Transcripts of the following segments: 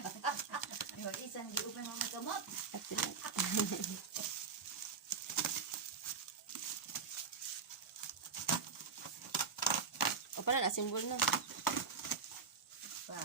Mag-isa, hindi upay mga kamot. At sila. O pala, na-symbol na. Pa.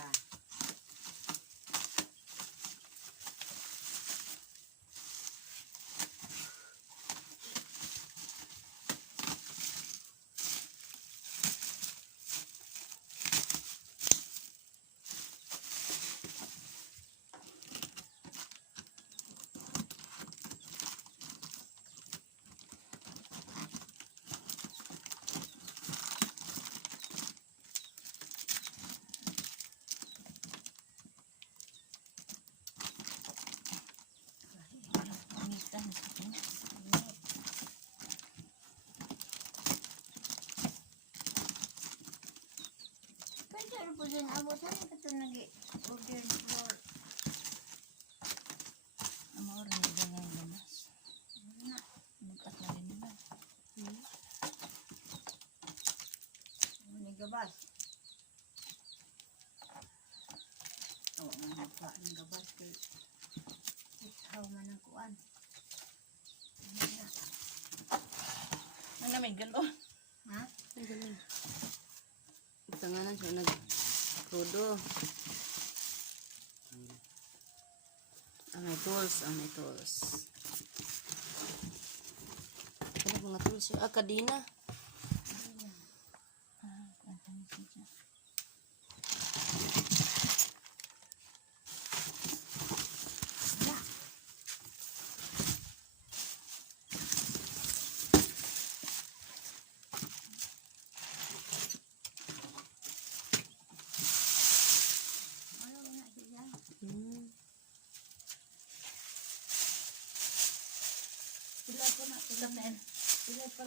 Pero po din, abutan na ito nag-order ni Flor. Ang mga oras na ngayon namas. Nag-at na rin naman. Nagabas. Oo, nagpa ng gabas. Ikaw man ang kuwan. Ang namin gano'n. Ha? Ay, ganun. Ito nga na siya nag-krudo. May tools. May tools. Ano mga tools yun? Kadina. Sila po na. Sila pa.